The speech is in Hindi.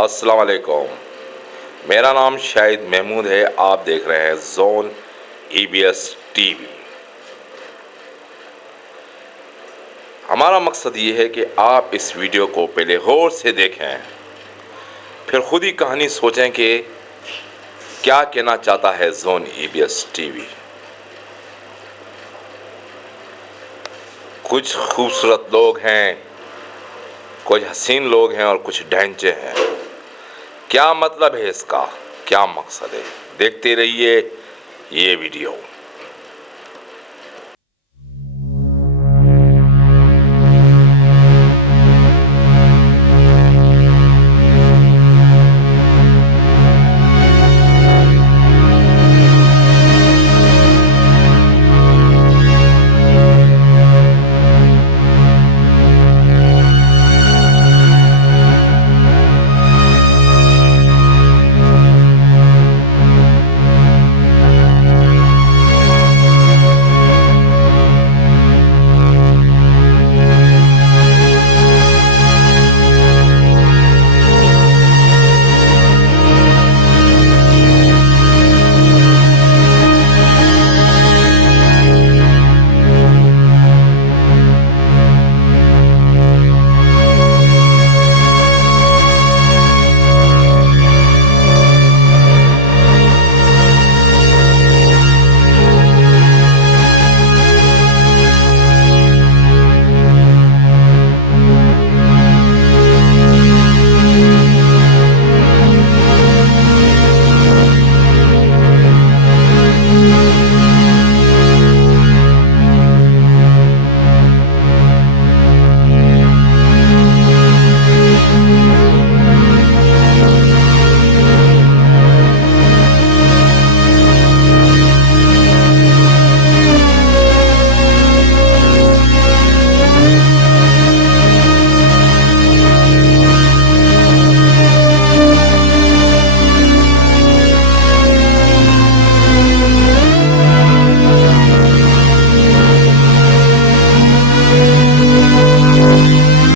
अस्सलाम वालेकुम। मेरा नाम शाहिद महमूद है। आप देख रहे हैं जोन EBS TV। हमारा मकसद ये है कि आप इस वीडियो को पहले गौर से देखें, फिर खुद ही कहानी सोचें कि क्या कहना चाहता है जोन EBS TV। कुछ खूबसूरत लोग हैं, कुछ हसीन लोग हैं और कुछ ढैंचे हैं। क्या मतलब है इसका, क्या मकसद है? देखते रहिए ये वीडियो।